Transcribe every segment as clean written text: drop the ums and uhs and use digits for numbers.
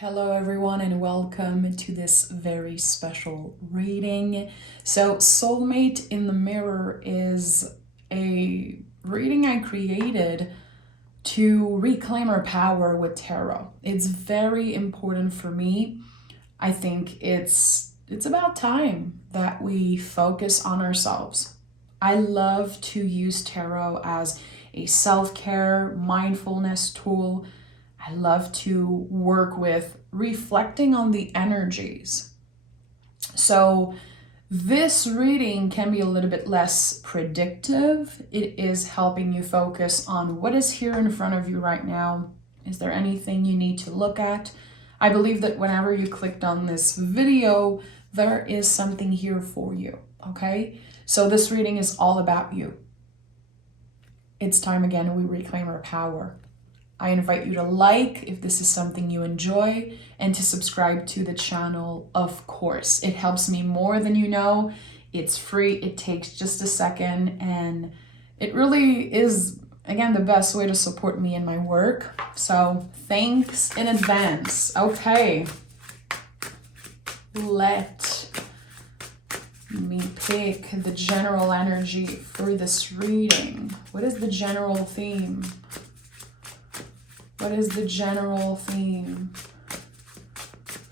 Hello, everyone, and welcome to this very special reading. So, Soulmate in the Mirror is a reading I created to reclaim our power with tarot. It's very important for me. I think it's about time that we focus on ourselves. I love to use tarot as a self-care, mindfulness tool. I love to work with reflecting on the energies. So this reading can be a little bit less predictive. It is helping you focus on what is here in front of you right now. Is there anything you need to look at? I believe that whenever you clicked on this video, there is something here for you, okay? So this reading is all about you. It's time again we reclaim our power. I invite you to like if this is something you enjoy and to subscribe to the channel, of course. It helps me more than you know. It's free, it takes just a second, and it really is, again, the best way to support me in my work. So thanks in advance. Okay, let me pick the general energy for this reading. What is the general theme? What is the general theme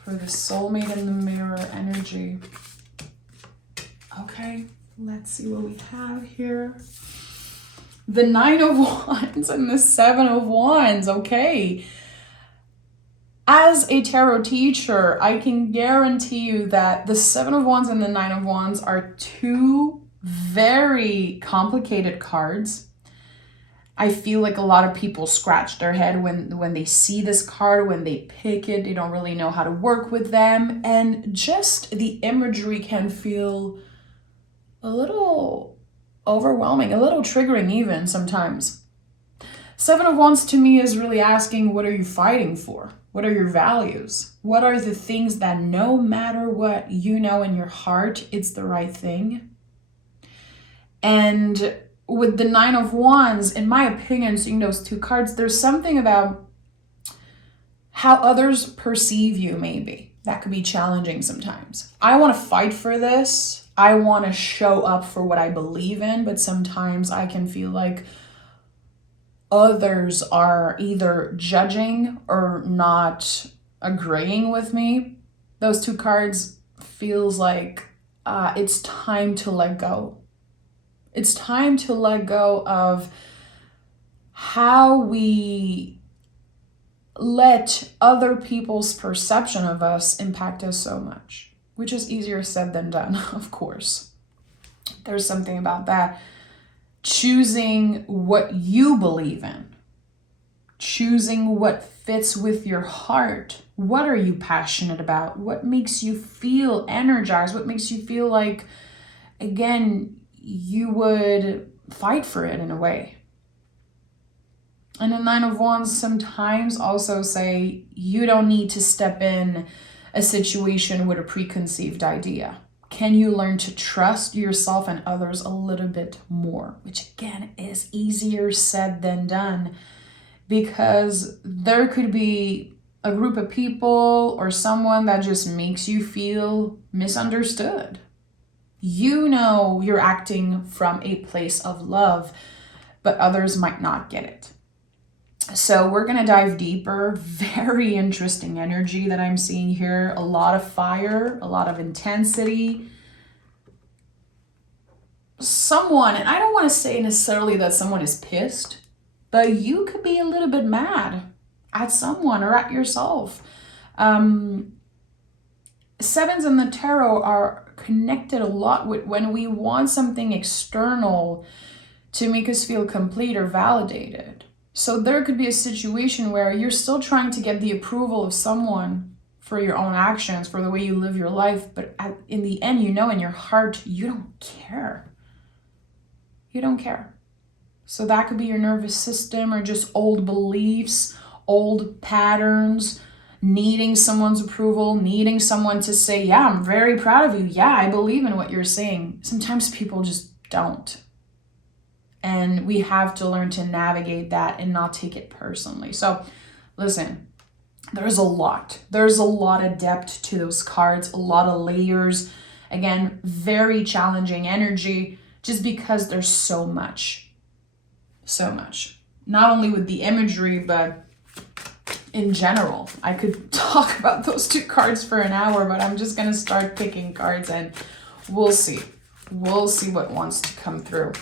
for the Soulmate in the Mirror energy? Okay, let's see what we have here. The Nine of Wands and the Seven of Wands. Okay. As a tarot teacher, I can guarantee you that the Seven of Wands and the Nine of Wands are two very complicated cards. I feel like a lot of people scratch their head when they see this card, when they pick it, they don't really know how to work with them. And just the imagery can feel a little overwhelming, a little triggering even sometimes. Seven of Wands to me is really asking, what are you fighting for? What are your values? What are the things that no matter what you know in your heart, it's the right thing? And with the Nine of Wands, in my opinion, seeing those two cards, there's something about how others perceive you, maybe. That could be challenging sometimes. I want to fight for this. I want to show up for what I believe in, but sometimes I can feel like others are either judging or not agreeing with me. Those two cards feels like it's time to let go. It's time to let go of how we let other people's perception of us impact us so much, which is easier said than done, of course. There's something about that. Choosing what you believe in, choosing what fits with your heart. What are you passionate about? What makes you feel energized? What makes you feel like, again, you would fight for it in a way. And the Nine of Wands sometimes also say you don't need to step in a situation with a preconceived idea. Can you learn to trust yourself and others a little bit more? Which again is easier said than done, because there could be a group of people or someone that just makes you feel misunderstood. You know you're acting from a place of love, but others might not get it. So we're going to dive deeper. Very interesting energy that I'm seeing here. A lot of fire, a lot of intensity. Someone, and I don't want to say necessarily that someone is pissed, but you could be a little bit mad at someone or at yourself. Sevens in the tarot are connected a lot with when we want something external to make us feel complete or validated. So there could be a situation where you're still trying to get the approval of someone for your own actions, for the way you live your life, but in the end, you know in your heart, you don't care. You don't care. So that could be your nervous system or just old beliefs, old patterns, needing someone's approval, needing someone to say, yeah, I'm very proud of you. Yeah, I believe in what you're saying. Sometimes people just don't. And we have to learn to navigate that and not take it personally. So listen, There's a lot. There's a lot of depth to those cards, a lot of layers. Again, very challenging energy just because there's so much. So much. Not only with the imagery, but in general. I could talk about those two cards for an hour, but I'm just going to start picking cards and we'll see. We'll see what wants to come through.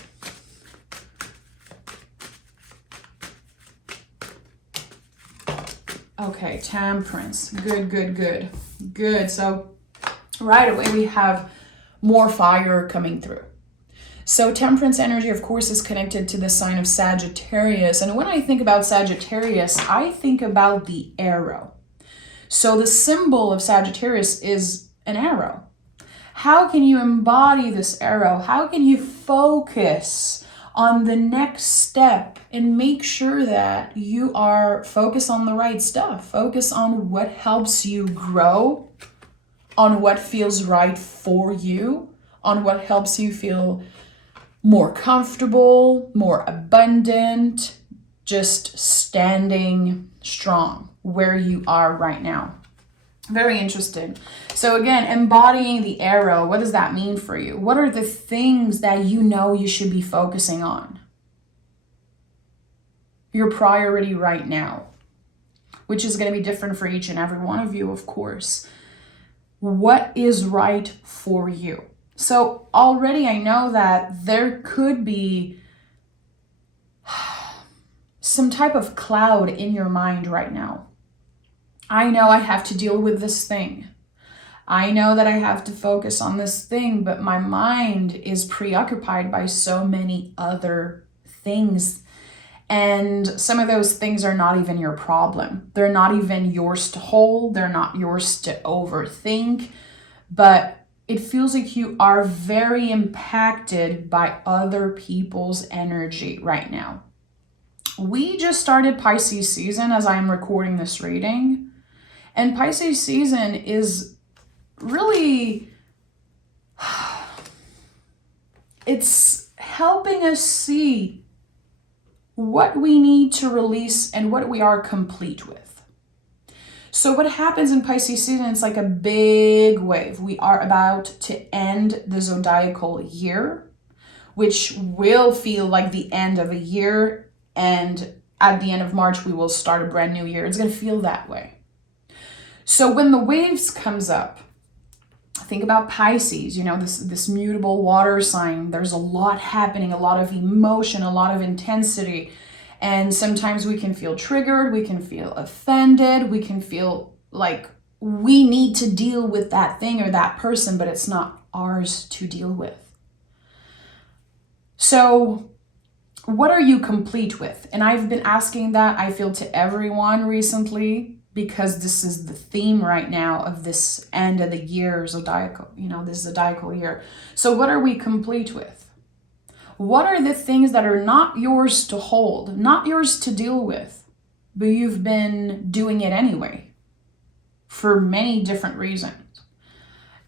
Okay, Temperance. Good, good, good. Good. So right away we have more fire coming through. So Temperance energy, of course, is connected to the sign of Sagittarius. And when I think about Sagittarius, I think about the arrow. So the symbol of Sagittarius is an arrow. How can you embody this arrow? How can you focus on the next step and make sure that you are focused on the right stuff? Focus on what helps you grow, on what feels right for you, on what helps you feel more comfortable, more abundant, just standing strong where you are right now. Very interesting. So again, embodying the arrow, what does that mean for you? What are the things that you know you should be focusing on? Your priority right now, which is going to be different for each and every one of you, of course. What is right for you? So already I know that there could be some type of cloud in your mind right now. I know I have to deal with this thing. I know that I have to focus on this thing, but my mind is preoccupied by so many other things. And some of those things are not even your problem. They're not even yours to hold. They're not yours to overthink. But it feels like you are very impacted by other people's energy right now. We just started Pisces season as I am recording this reading. And Pisces season is really, it's helping us see what we need to release and what we are complete with. So what happens in Pisces season, it's like a big wave. We are about to end the zodiacal year, which will feel like the end of a year. And at the end of March, we will start a brand new year. It's going to feel that way. So when the waves comes up, think about Pisces, you know, this mutable water sign. There's a lot happening, a lot of emotion, a lot of intensity. And sometimes we can feel triggered, we can feel offended, we can feel like we need to deal with that thing or that person, but it's not ours to deal with. So what are you complete with? And I've been asking that, I feel, to everyone recently, because this is the theme right now of this end of the year zodiacal, you know, this zodiacal year. So what are we complete with? What are the things that are not yours to hold, not yours to deal with, but you've been doing it anyway for many different reasons?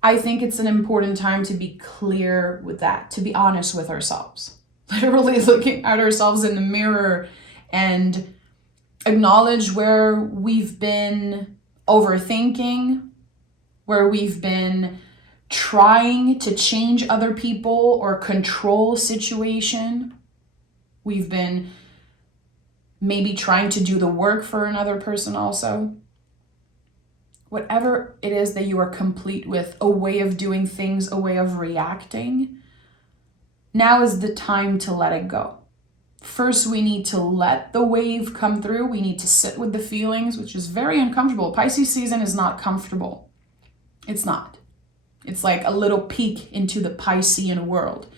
I think it's an important time to be clear with that, to be honest with ourselves. Literally looking at ourselves in the mirror and acknowledge where we've been overthinking, where we've been trying to change other people or control a situation. We've been maybe trying to do the work for another person also. Whatever it is that you are complete with, a way of doing things, a way of reacting, now is the time to let it go. First, we need to let the wave come through. We need to sit with the feelings, which is very uncomfortable. Pisces season is not comfortable. It's not. It's like a little peek into the Piscean world,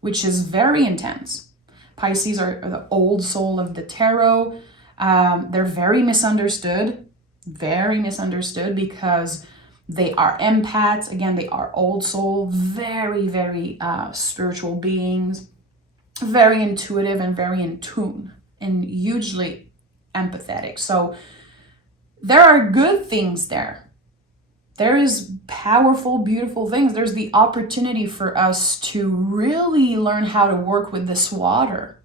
which is very intense. Pisces are the old soul of the tarot. They're very misunderstood because they are empaths. Again, they are old soul, very, very spiritual beings. Very intuitive and very in tune and hugely empathetic. So there are good things there. There is powerful, beautiful things. There's the opportunity for us to really learn how to work with this water.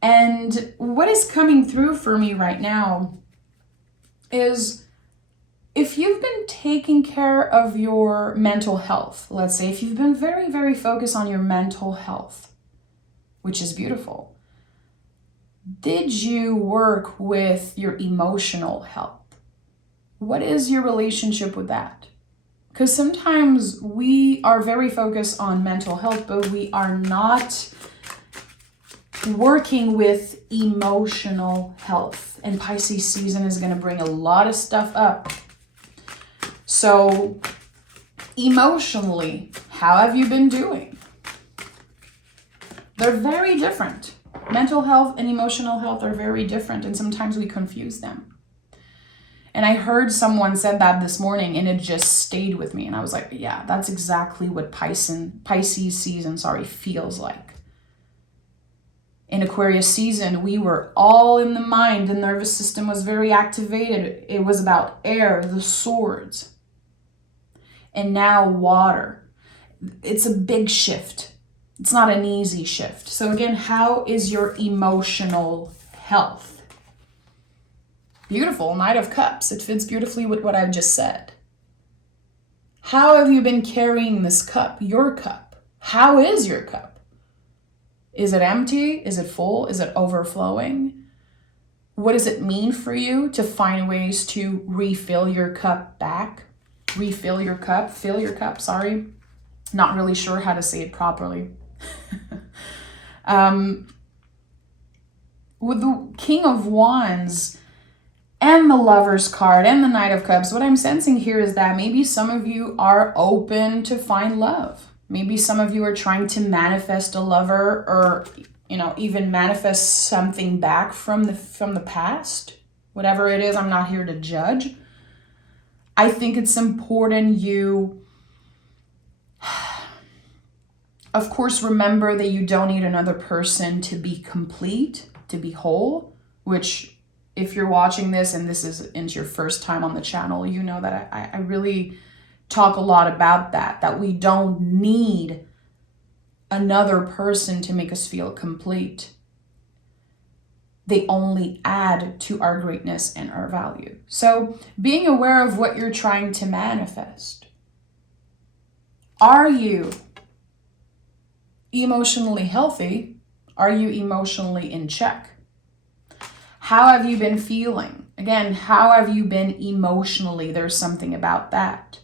And what is coming through for me right now is if you've been taking care of your mental health, let's say if you've been very, very focused on your mental health, which is beautiful, did you work with your emotional health? What is your relationship with that? Because sometimes we are very focused on mental health, but we are not working with emotional health. And Pisces season is going to bring a lot of stuff up. So emotionally, how have you been doing? They're very different. Mental health and emotional health are very different, and sometimes we confuse them. And I heard someone said that this morning, and it just stayed with me. And I was like, yeah, that's exactly what Pisces season, feels like. In Aquarius season, we were all in the mind. The nervous system was very activated. It was about air, the swords. And now water. It's a big shift. It's not an easy shift. So again, how is your emotional health? Beautiful, Knight of Cups. It fits beautifully with what I've just said. How have you been carrying this cup, your cup? How is your cup? Is it empty? Is it full? Is it overflowing? What does it mean for you to find ways to refill your cup back? Refill your cup, fill your cup, Not really sure how to say it properly. With the King of Wands and the Lover's card and the Knight of Cups, what I'm sensing here is that maybe some of you are open to find love. Maybe some of you are trying to manifest a lover, or even manifest something back from the past. Whatever it is, I'm not here to judge. I think it's important you, of course, remember that you don't need another person to be complete, to be whole, which if you're watching this and this is your first time on the channel, you know that I really talk a lot about that we don't need another person to make us feel complete. They only add to our greatness and our value. So being aware of what you're trying to manifest. Are you emotionally healthy? Are you emotionally in check? How have you been feeling? Again, how have you been emotionally? There's something about that.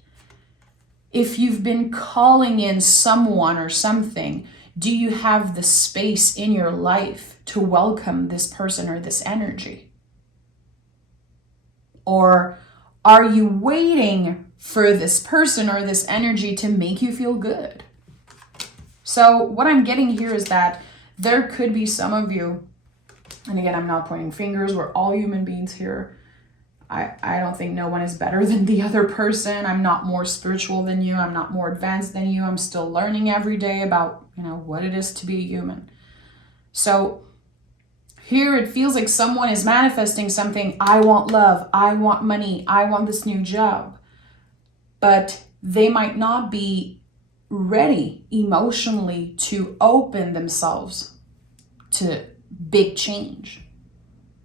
If you've been calling in someone or something, do you have the space in your life to welcome this person or this energy? Or are you waiting for this person or this energy to make you feel good? So what I'm getting here is that there could be some of you, and again, I'm not pointing fingers, we're all human beings here. I don't think no one is better than the other person. I'm not more spiritual than you. I'm not more advanced than you. I'm still learning every day about, what it is to be human. So here it feels like someone is manifesting something. I want love. I want money. I want this new job. But they might not be ready emotionally to open themselves to big change.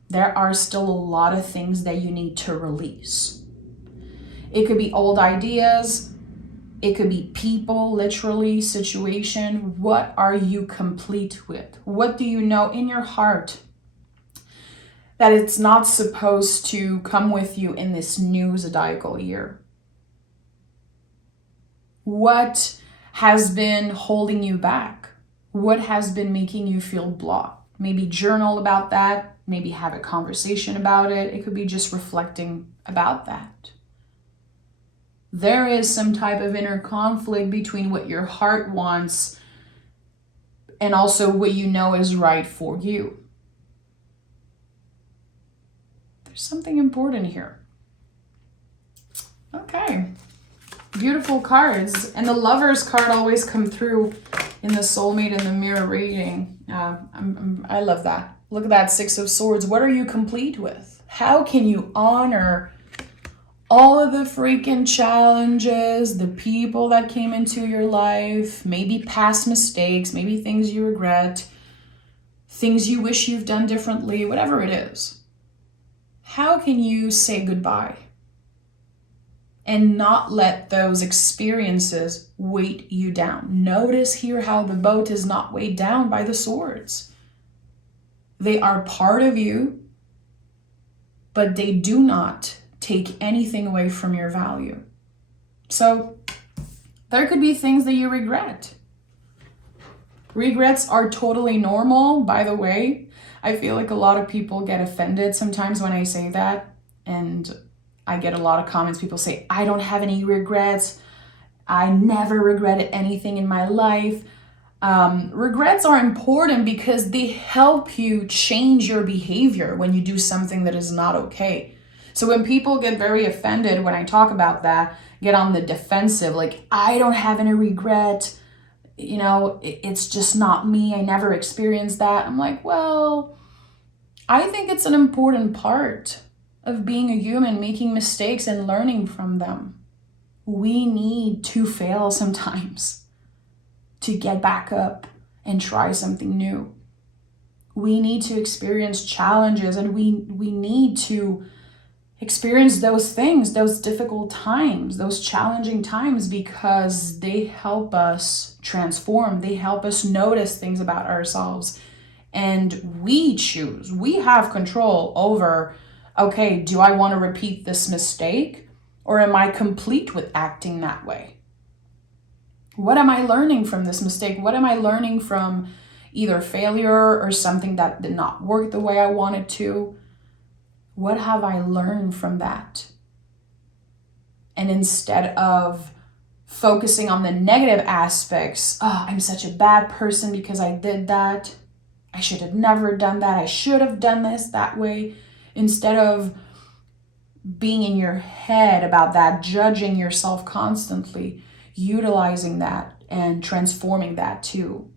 There are still a lot of things that you need to release. It could be old ideas. It could be people, literally, situation. What are you complete with? What do you know in your heart that it's not supposed to come with you in this new zodiacal year? What has been holding you back? What has been making you feel blocked? Maybe journal about that. Maybe have a conversation about it. It could be just reflecting about that. There is some type of inner conflict between what your heart wants and also what you know is right for you. There's something important here. Okay. Beautiful cards. And the Lover's card always come through in the soulmate and the mirror reading. I love that. Look at that Six of Swords. What are you complete with? How can you honor all of the freaking challenges, the people that came into your life, maybe past mistakes, maybe things you regret, things you wish you've done differently, whatever it is. how can you say goodbye and not let those experiences weight you down? Notice here how the boat is not weighed down by the swords. They are part of you, but they do not take anything away from your value. So there could be things that you regret. Regrets are totally normal, by the way. I feel like a lot of people get offended sometimes when I say that, and I get a lot of comments. People say, I don't have any regrets. I never regretted anything in my life. Regrets are important because they help you change your behavior when you do something that is not okay. So when people get very offended when I talk about that, get on the defensive, like, I don't have any regret, it's just not me, I never experienced that. I'm like, well, I think it's an important part of being a human, making mistakes and learning from them. We need to fail sometimes to get back up and try something new. We need to experience challenges, and we need to experience those things, those difficult times, those challenging times, because they help us transform. They help us notice things about ourselves. And we have control over, okay, do I want to repeat this mistake, or am I complete with acting that way? What am I learning from this mistake? What am I learning from either failure or something that did not work the way I wanted to? What have I learned from that? And instead of focusing on the negative aspects, I'm such a bad person because I did that. I should have never done that. I should have done this that way. Instead of being in your head about that, judging yourself constantly, utilizing that and transforming that to,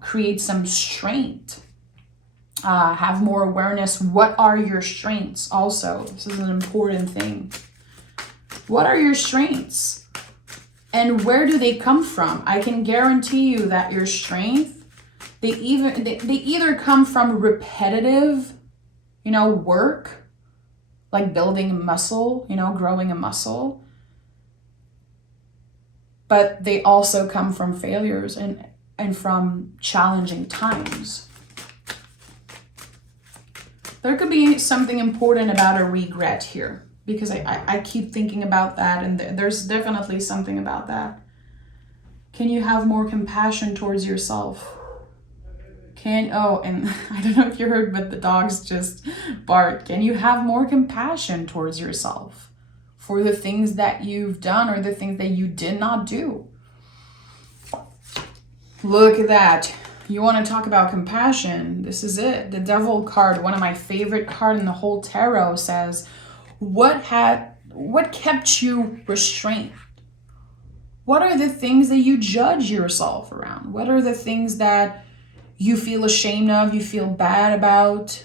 create some strength. Have more awareness. What are your strengths? Also, this is an important thing. What are your strengths? And where do they come from? I can guarantee you that your strength, they either come from repetitive, work, like building a muscle, growing a muscle. But they also come from failures and from challenging times. There could be something important about a regret here, because I keep thinking about that, and there's definitely something about that. Can you have more compassion towards yourself? And I don't know if you heard, but the dogs just barked. Can you have more compassion towards yourself for the things that you've done or the things that you did not do? Look at that. You want to talk about compassion? This is it. The Devil card, one of my favorite cards in the whole tarot, says, what kept you restrained? What are the things that you judge yourself around? What are the things that you feel ashamed of, you feel bad about?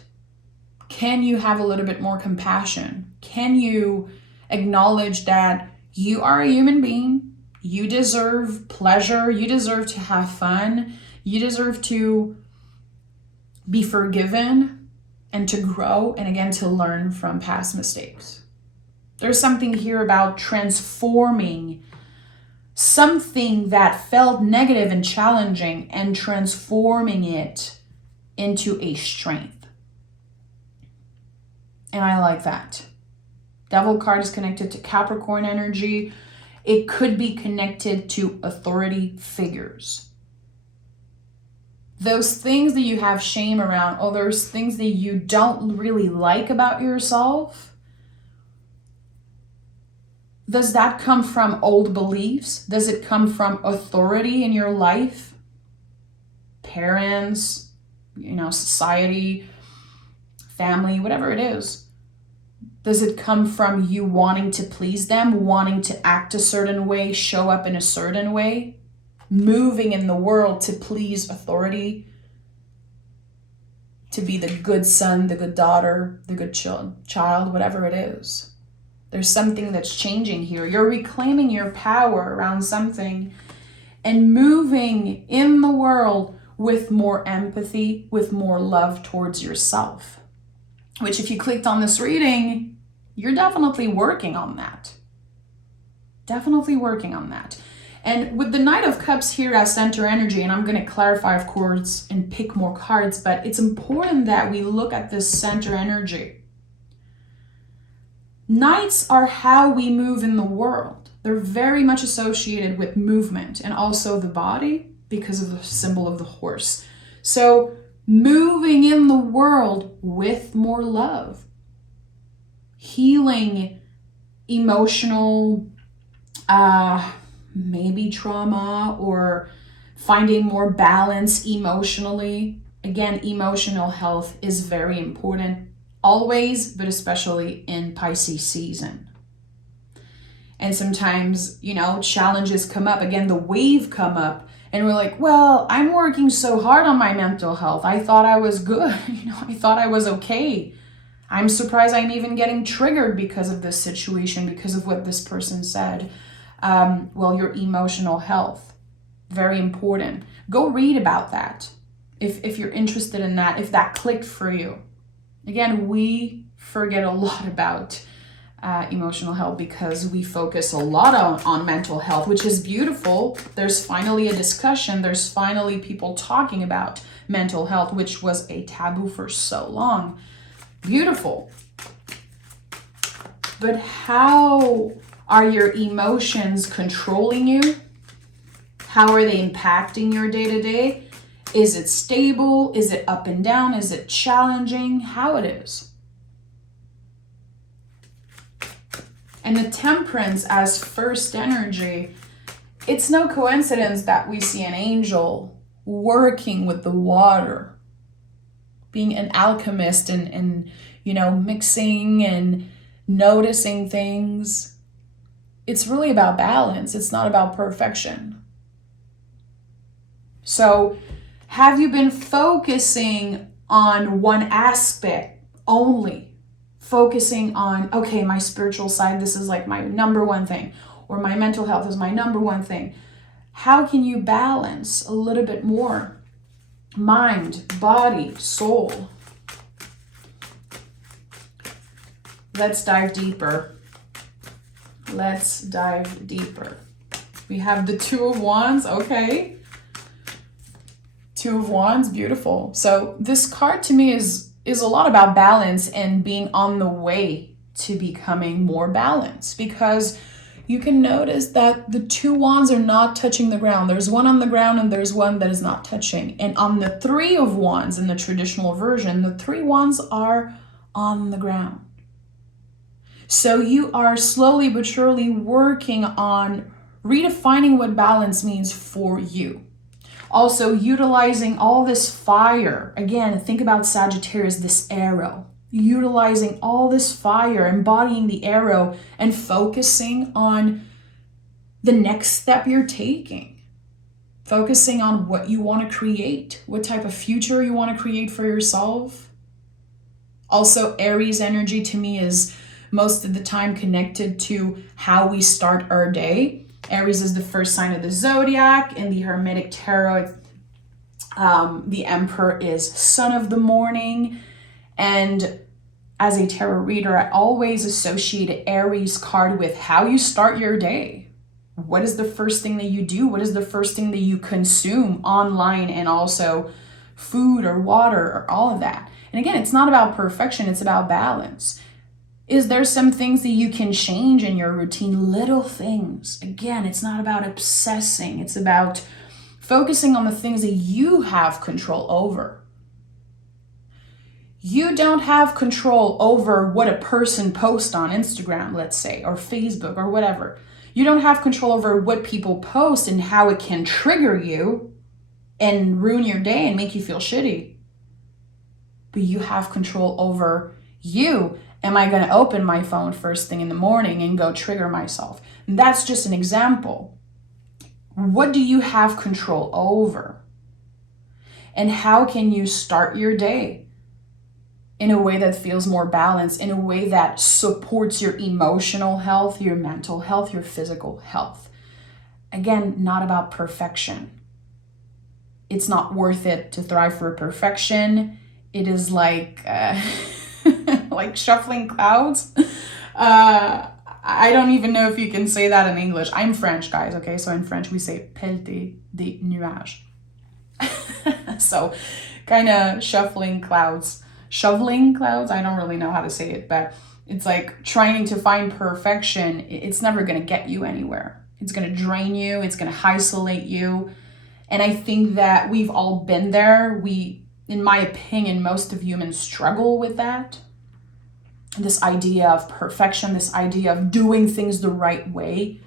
Can you have a little bit more compassion? Can you acknowledge that you are a human being? You deserve pleasure. You deserve to have fun. You deserve to be forgiven and to grow, and again, to learn from past mistakes. There's something here about transforming something that felt negative and challenging and transforming it into a strength. And I like that. Devil card is connected to Capricorn energy. It could be connected to authority figures. Those things that you have shame around, or those things that you don't really like about yourself, does that come from old beliefs? Does it come from authority in your life? Parents, society, family, whatever it is. Does it come from you wanting to please them, wanting to act a certain way, show up in a certain way, moving in the world to please authority, to be the good son, the good daughter, the good child, whatever it is? There's something that's changing here. You're reclaiming your power around something and moving in the world with more empathy, with more love towards yourself. which if you clicked on this reading, you're definitely working on that. Definitely working on that. And with the Knight of Cups here as center energy, and I'm going to clarify, of course, and pick more cards, but it's important that we look at this center energy. Knights are how we move in the world. They're very much associated with movement and also the body because of the symbol of the horse. So moving in the world with more love, healing emotional maybe trauma, or finding more balance emotionally. Again, emotional health is very important always, but especially in Pisces season. And sometimes, challenges come up. Again, the wave come up and we're like, well, I'm working so hard on my mental health. I thought I was good. I thought I was okay. I'm surprised I'm even getting triggered because of this situation, because of what this person said. Well, your emotional health, very important. Go read about that if you're interested in that, if that clicked for you. Again, we forget a lot about emotional health because we focus a lot on mental health, which is beautiful. There's finally a discussion. There's finally people talking about mental health, which was a taboo for so long. Beautiful. But how are your emotions controlling you? How are they impacting your day-to-day? Is it stable? Is it up and down? Is it challenging? How it is? And the Temperance as first energy, it's no coincidence that we see an angel working with the water, being an alchemist and mixing and noticing things. It's really about balance. It's not about perfection. So have you been focusing on one aspect only? Focusing on, okay, my spiritual side, this is like my number one thing, or my mental health is my number one thing. How can you balance a little bit more? Mind, body, soul. Let's dive deeper. Let's dive deeper. We have the Two of Wands, okay. Two of Wands, beautiful. So this card to me is a lot about balance and being on the way to becoming more balanced, because you can notice that the two wands are not touching the ground. There's one on the ground and there's one that is not touching. And on the Three of Wands in the traditional version, the three wands are on the ground. So you are slowly but surely working on redefining what balance means for you. Also utilizing all this fire. Again, think about Sagittarius, this arrow. Utilizing all this fire, embodying the arrow, and focusing on the next step you're taking. Focusing on what you want to create, what type of future you want to create for yourself. Also, Aries energy to me is most of the time connected to how we start our day. Aries is the first sign of the zodiac. In the Hermetic Tarot, the Emperor is son of the morning. And as a tarot reader, I always associate Aries card with how you start your day. What is the first thing that you do? What is the first thing that you consume online, and also food or water or all of that? And again, it's not about perfection, it's about balance. Is there some things that you can change in your routine? Little things. Again, it's not about obsessing. It's about focusing on the things that you have control over. You don't have control over what a person posts on Instagram, let's say, or Facebook or whatever. You don't have control over what people post and how it can trigger you and ruin your day and make you feel shitty. But you have control over you. Am I going to open my phone first thing in the morning and go trigger myself? And that's just an example. What do you have control over? And how can you start your day in a way that feels more balanced, in a way that supports your emotional health, your mental health, your physical health? Again, not about perfection. It's not worth it to thrive for perfection. It is like like shuffling clouds. I don't even know if you can say that in English. I'm French, guys, okay? So in French, we say pelleter des nuages. So kind of shuffling clouds. Shoveling clouds? I don't really know how to say it, but it's like trying to find perfection. It's never going to get you anywhere. It's going to drain you. It's going to isolate you. And I think that we've all been there. In my opinion, most of humans struggle with that. This idea of perfection, this idea of doing things the right way,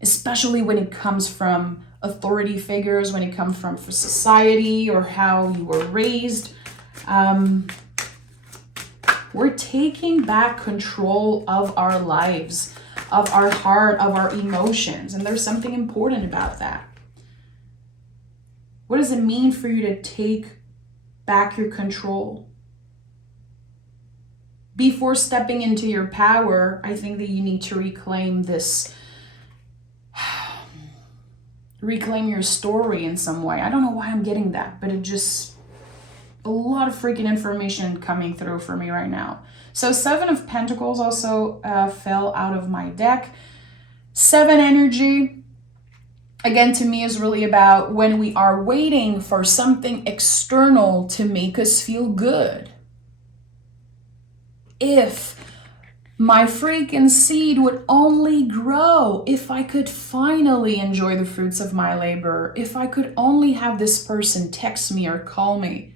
especially when it comes from authority figures, when it comes from society or how you were raised. We're taking back control of our lives, of our heart, of our emotions. And there's something important about that. What does it mean for you to take back your control? Before stepping into your power, I think that you need to reclaim your story in some way. I don't know why I'm getting that, but a lot of freaking information coming through for me right now. So 7 of Pentacles also fell out of my deck. 7 energy, again, to me is really about when we are waiting for something external to make us feel good. If my freaking seed would only grow, if I could finally enjoy the fruits of my labor, if I could only have this person text me or call me,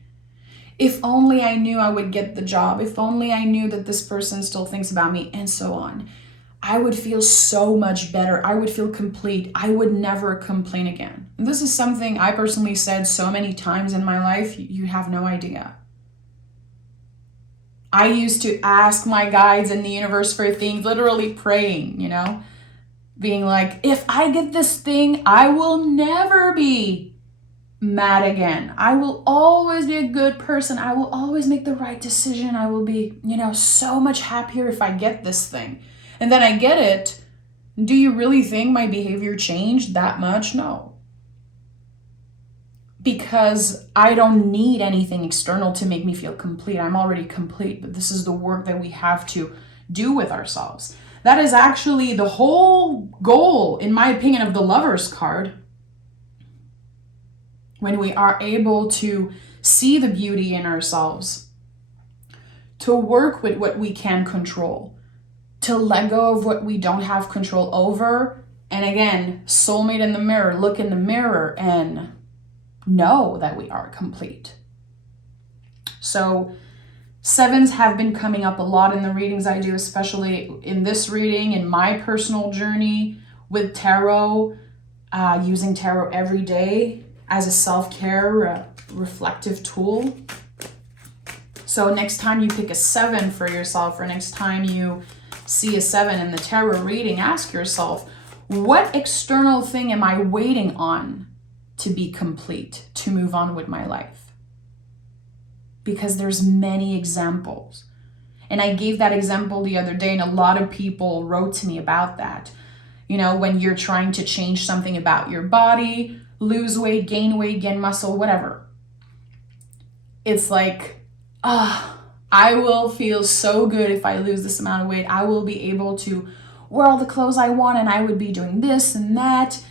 if only I knew I would get the job, if only I knew that this person still thinks about me, and so on, I would feel so much better. I would feel complete. I would never complain again. And this is something I personally said so many times in my life, you have no idea. I used to ask my guides in the universe for things, literally praying, being like, if I get this thing, I will never be mad again. I will always be a good person. I will always make the right decision. I will be, so much happier if I get this thing. And then I get it. Do you really think my behavior changed that much? No. Because I don't need anything external to make me feel complete. I'm already complete, but this is the work that we have to do with ourselves. That is actually the whole goal, in my opinion, of the Lover's card. When we are able to see the beauty in ourselves, to work with what we can control, to let go of what we don't have control over. And again, soulmate in the mirror, look in the mirror and know that we are complete. So 7s have been coming up a lot in the readings I do, especially in this reading, in my personal journey with tarot, using tarot every day as a self-care reflective tool. So next time you pick a 7 for yourself, or next time you see a 7 in the tarot reading, ask yourself, what external thing am I waiting on to be complete, to move on with my life? Because there's many examples. And I gave that example the other day, and a lot of people wrote to me about that. When you're trying to change something about your body, lose weight, gain muscle, whatever. It's like, I will feel so good if I lose this amount of weight. I will be able to wear all the clothes I want, and I would be doing this and that.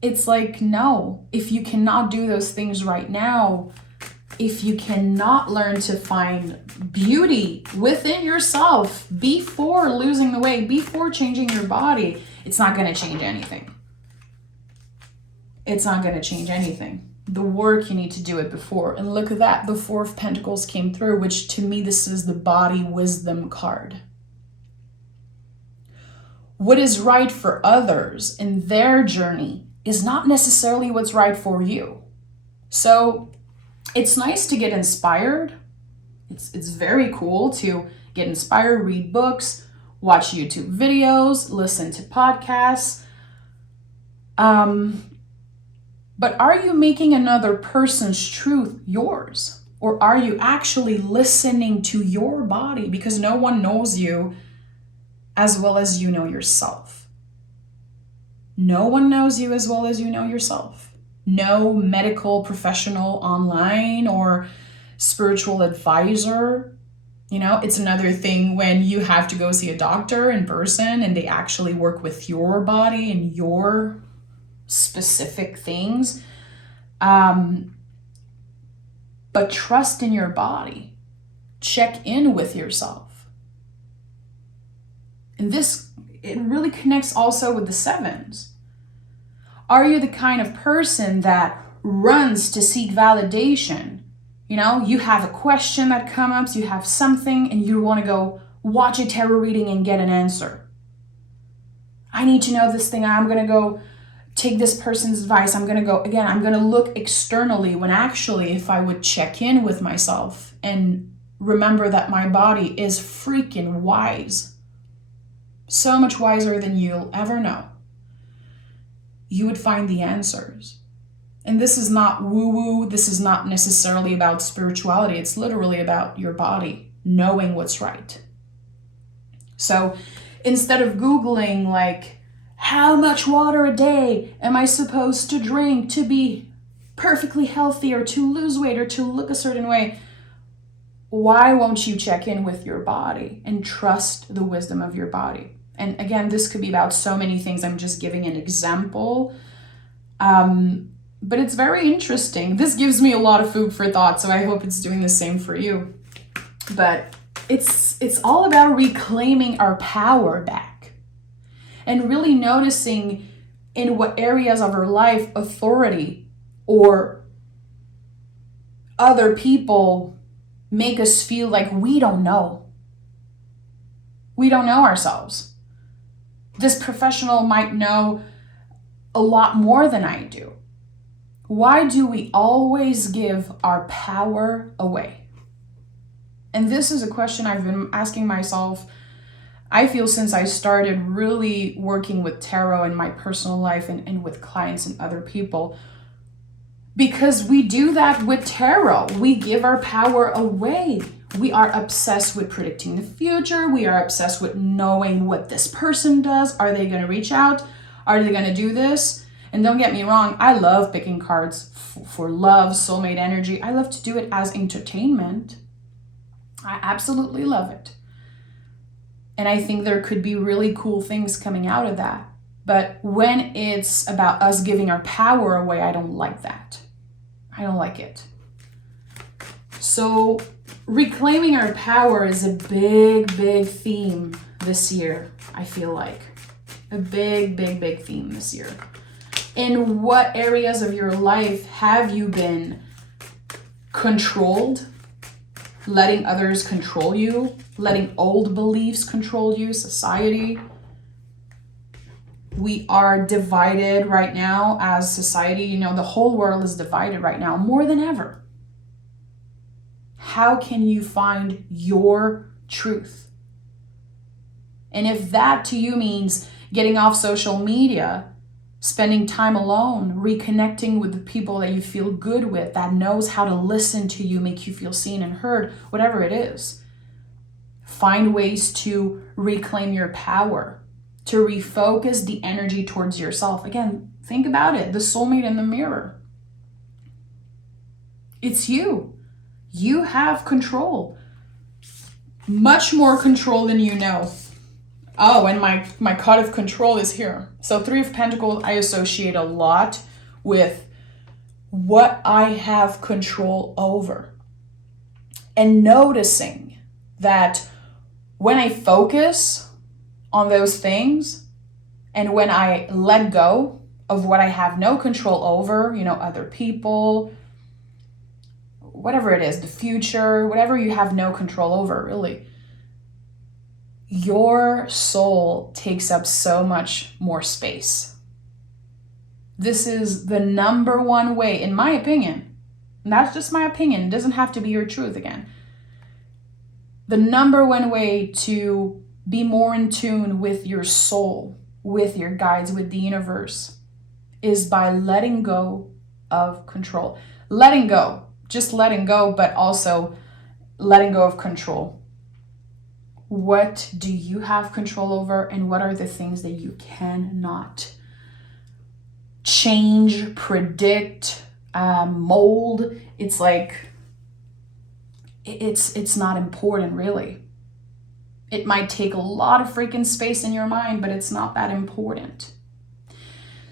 It's like, no, if you cannot do those things right now, if you cannot learn to find beauty within yourself before losing the weight, before changing your body, it's not going to change anything. It's not going to change anything. The work, you need to do it before. And look at that, the 4 of Pentacles came through, which to me, this is the body wisdom card. What is right for others in their journey is not necessarily what's right for you. So it's nice to get inspired. It's very cool to get inspired, read books, watch YouTube videos, listen to podcasts. But are you making another person's truth yours? Or are you actually listening to your body? Because no one knows you as well as you know yourself. No one knows you as well as you know yourself. No medical professional online or spiritual advisor It's another thing when you have to go see a doctor in person and they actually work with your body and your specific things. But trust in your body. Check in with yourself. And it really connects also with the sevens. Are you the kind of person that runs to seek validation? You have a question that comes up, you have something, and you want to go watch a tarot reading and get an answer. I need to know this thing. I'm going to go take this person's advice. I'm going to look externally, when actually, if I would check in with myself and remember that my body is freaking wise, so much wiser than you'll ever know, you would find the answers. And this is not woo-woo. This is not necessarily about spirituality. It's literally about your body knowing what's right. So instead of Googling like, how much water a day am I supposed to drink to be perfectly healthy or to lose weight or to look a certain way, why won't you check in with your body and trust the wisdom of your body? And again, this could be about so many things. I'm just giving an example. But it's very interesting. This gives me a lot of food for thought, so I hope it's doing the same for you. But it's all about reclaiming our power back and really noticing in what areas of our life authority or other people make us feel like we don't know. We don't know ourselves. This professional might know a lot more than I do. Why do we always give our power away? And this is a question I've been asking myself, I feel, since I started really working with tarot in my personal life and with clients and other people. Because we do that with tarot. We give our power away. We are obsessed with predicting the future. We are obsessed with knowing what this person does. Are they going to reach out? Are they going to do this? And don't get me wrong, I love picking cards for love, soulmate energy. I love to do it as entertainment. I absolutely love it. And I think there could be really cool things coming out of that. But when it's about us giving our power away, I don't like that. I don't like it. So reclaiming our power is a big, big theme this year, I feel like. A big, big, big theme this year. In what areas of your life have you been controlled? Letting others control you? Letting old beliefs control you? Society? We are divided right now as society. The whole world is divided right now more than ever. How can you find your truth? And if that to you means getting off social media, spending time alone, reconnecting with the people that you feel good with, that knows how to listen to you, make you feel seen and heard, whatever it is, find ways to reclaim your power, to refocus the energy towards yourself. Again, think about it, the soulmate in the mirror. It's you. You have control. Much more control than you know. Oh, and my card of control is here. So 3 of Pentacles, I associate a lot with what I have control over. And noticing that when I focus on those things and when I let go of what I have no control over, other people, whatever it is, the future, whatever you have no control over, really, your soul takes up so much more space. This is the number one way, in my opinion, and that's just my opinion, it doesn't have to be your truth again. The number one way to be more in tune with your soul, with your guides, with the universe, is by letting go of control. Letting go, just letting go, but also letting go of control. What do you have control over, and what are the things that you cannot change, predict, mold? It's like it's not important, really. It might take a lot of freaking space in your mind, but it's not that important.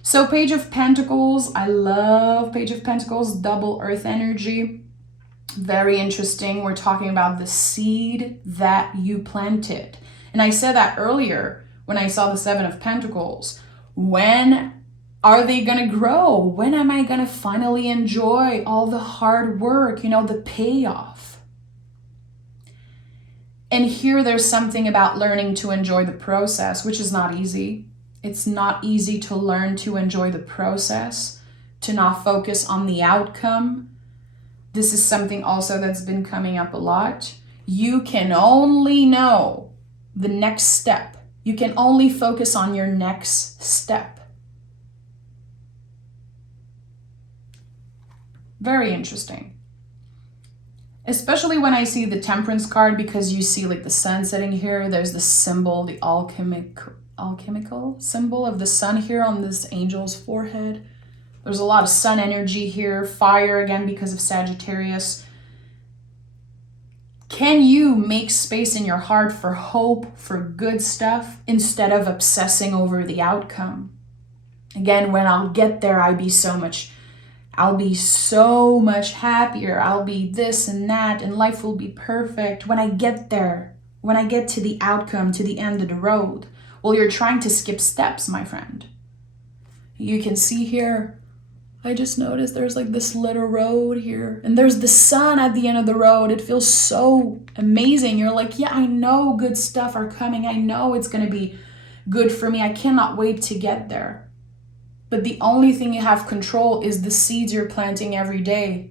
So Page of Pentacles, I love Page of Pentacles, double earth energy. Very interesting. We're talking about the seed that you planted. And I said that earlier when I saw the Seven of Pentacles. When are they going to grow? When am I going to finally enjoy all the hard work, the payoff? And here there's something about learning to enjoy the process, which is not easy. It's not easy to learn to enjoy the process, to not focus on the outcome. This is something also that's been coming up a lot. You can only know the next step. You can only focus on your next step. Very interesting. Especially when I see the Temperance card, because you see like the sun setting here. There's the symbol, the alchemical symbol of the sun here on this angel's forehead. There's a lot of sun energy here. Fire again because of Sagittarius. Can you make space in your heart for hope, for good stuff, instead of obsessing over the outcome? Again, when I'll get there, I'll be so much happier. I'll be this and that, and life will be perfect when I get there, when I get to the outcome, to the end of the road. Well, you're trying to skip steps, my friend. You can see here, I just noticed there's like this little road here, and there's the sun at the end of the road. It feels so amazing. You're like, yeah, I know good stuff are coming. I know it's going to be good for me. I cannot wait to get there. But the only thing you have control is the seeds you're planting every day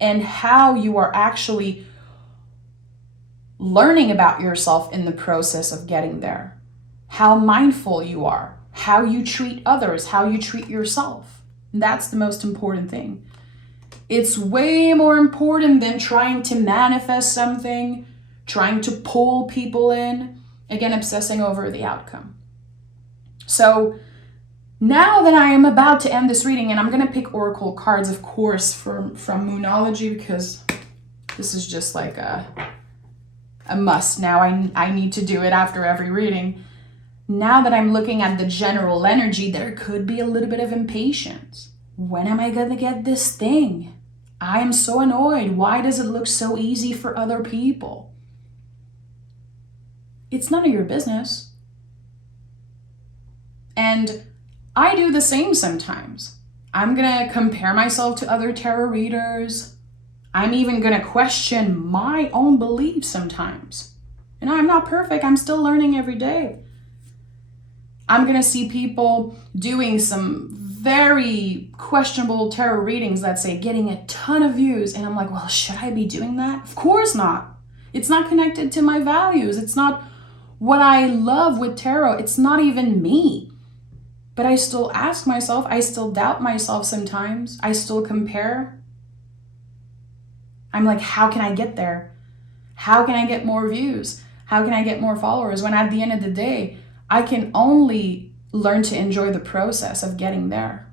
and how you are actually learning about yourself in the process of getting there. How mindful you are, how you treat others, how you treat yourself. That's the most important thing. It's way more important than trying to manifest something, trying to pull people in, again, obsessing over the outcome. So now that I am about to end this reading, and I'm going to pick oracle cards, of course, from Moonology, because this is just like a must now. I need to do it after every reading. Now that I'm looking at the general energy, there could be a little bit of impatience. When am I going to get this thing? I am so annoyed. Why does it look so easy for other people? It's none of your business. And I do the same sometimes. I'm going to compare myself to other tarot readers. I'm even going to question my own beliefs sometimes. And I'm not perfect. I'm still learning every day. I'm going to see people doing some very questionable tarot readings, let's say, getting a ton of views. And I'm like, well, should I be doing that? Of course not. It's not connected to my values. It's not what I love with tarot. It's not even me. But I still ask myself, I still doubt myself sometimes. I still compare. I'm like, how can I get there? How can I get more views? How can I get more followers? When at the end of the day, I can only learn to enjoy the process of getting there.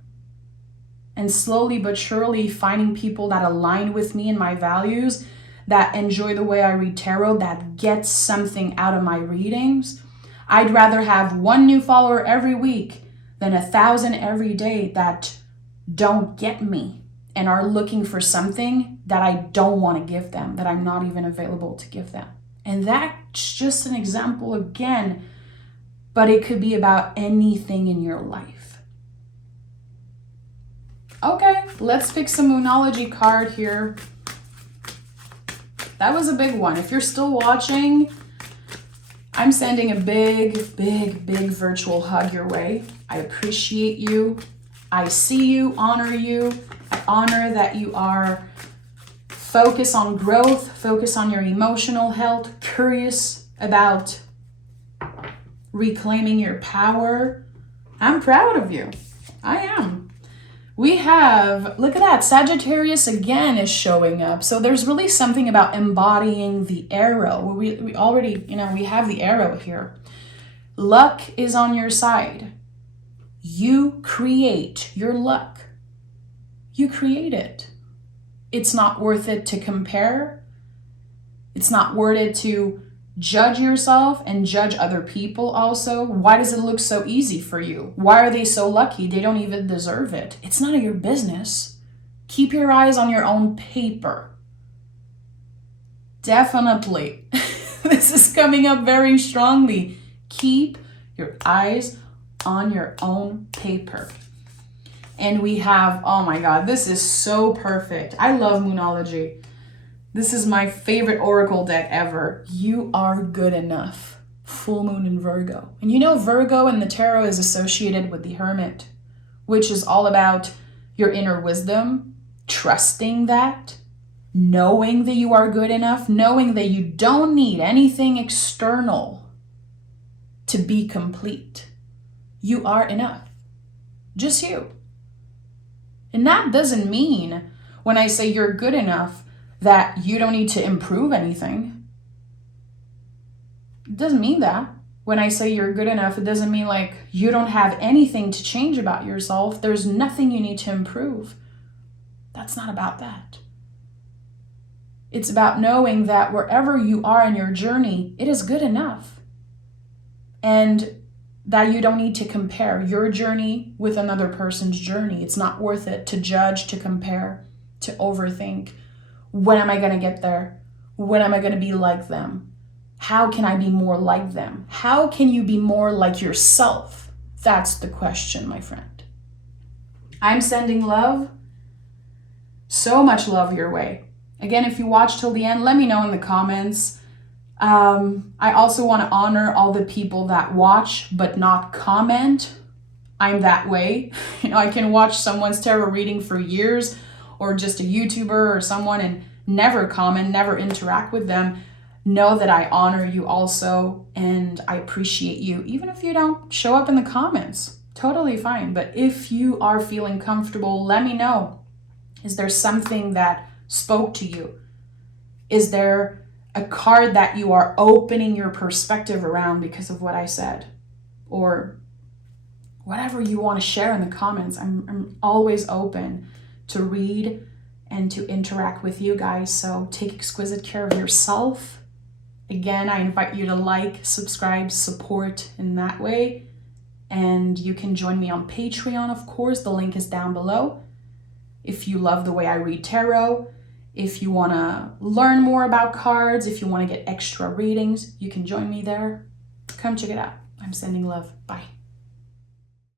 And slowly but surely finding people that align with me and my values, that enjoy the way I read tarot, that get something out of my readings. I'd rather have one new follower every week than 1,000 every day that don't get me and are looking for something that I don't want to give them, that I'm not even available to give them. And that's just an example again, but it could be about anything in your life. Okay, let's pick some Moonology card here. That was a big one. If you're still watching, I'm sending a big, big, big virtual hug your way. I appreciate you. I see you, honor you. I honor that you are focused on growth, focus on your emotional health, curious about reclaiming your power. I'm proud of you. I am. We have, look at that, Sagittarius again is showing up. So there's really something about embodying the arrow. We already, we have the arrow here. Luck is on your side. You create your luck. You create it. It's not worth it to compare. It's not worth it to judge yourself and judge other people also. Why does it look so easy for you? Why are they so lucky? They don't even deserve it. It's none of your business. Keep your eyes on your own paper. Definitely. This is coming up very strongly. Keep your eyes on your own paper. And we have, oh my God, this is so perfect. I love Moonology. This is my favorite oracle deck ever. You are good enough. Full moon in Virgo. And you know, Virgo in the tarot is associated with the Hermit, which is all about your inner wisdom, trusting that, knowing that you are good enough, knowing that you don't need anything external to be complete. You are enough. Just you. And that doesn't mean, when I say you're good enough, that you don't need to improve anything. It doesn't mean that. When I say you're good enough, it doesn't mean like you don't have anything to change about yourself. There's nothing you need to improve. That's not about that. It's about knowing that wherever you are in your journey, it is good enough. And that you don't need to compare your journey with another person's journey. It's not worth it to judge, to compare, to overthink. When am I going to get there? When am I going to be like them? How can I be more like them? How can you be more like yourself? That's the question, my friend. I'm sending love, so much love your way. Again, if you watch till the end, let me know in the comments. I also want to honor all the people that watch but not comment. I'm that way. I can watch someone's tarot reading for years, or just a YouTuber or someone, and never comment, never interact with them. Know that I honor you also, and I appreciate you. Even if you don't show up in the comments, totally fine. But if you are feeling comfortable, let me know. Is there something that spoke to you? Is there a card that you are opening your perspective around because of what I said? Or whatever you want to share in the comments. I'm always open to read and to interact with you guys. So take exquisite care of yourself. Again, I invite you to like, subscribe, support in that way. And you can join me on Patreon, of course. The link is down below. If you love the way I read tarot, if you want to learn more about cards, if you want to get extra readings, you can join me there. Come check it out. I'm sending love. Bye.